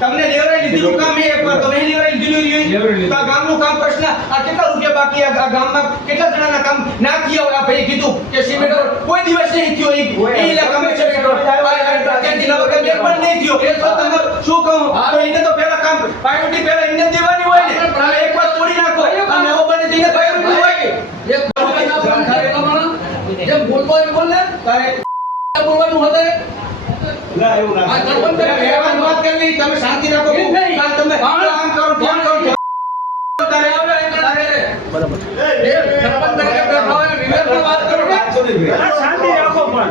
તમને લેવરાઈ લીધેલું કામ એ એકવાર તો નહીં લેવરાઈ લીધેલું તો આ ગામનું કામ પ્રશ્ન આ કેટલા રૂપિયા બાકી આ ગામમાં? કેટલા જણાના કામ ના થયા હોય? આ ભાઈ કીધું કે સિમેન્ટ કોઈ દિવસ નહીં થયો એ ઇલાકામાં ત્યાં જિલ્લા વગર એક પણ નહીં થયો. એ તો તમે શું કહું? તો એને તો પહેલા કામ પાયોટી પહેલા એને દેવાની હોય ને. તમે એકવાર તોડી નાખો. અને નવો બને જઈને પાયોટી હોય કે? જેમ બોલતો હોય બોલ ને. તારે બોલવાનું હશે ના એવું ના સરપંચ તમે વાત કરવી તમે શાંતિ રાખો નહીં. કાલ તમે આમ કરો તેમ કરો કરો. શાંતિ રાખો પણ.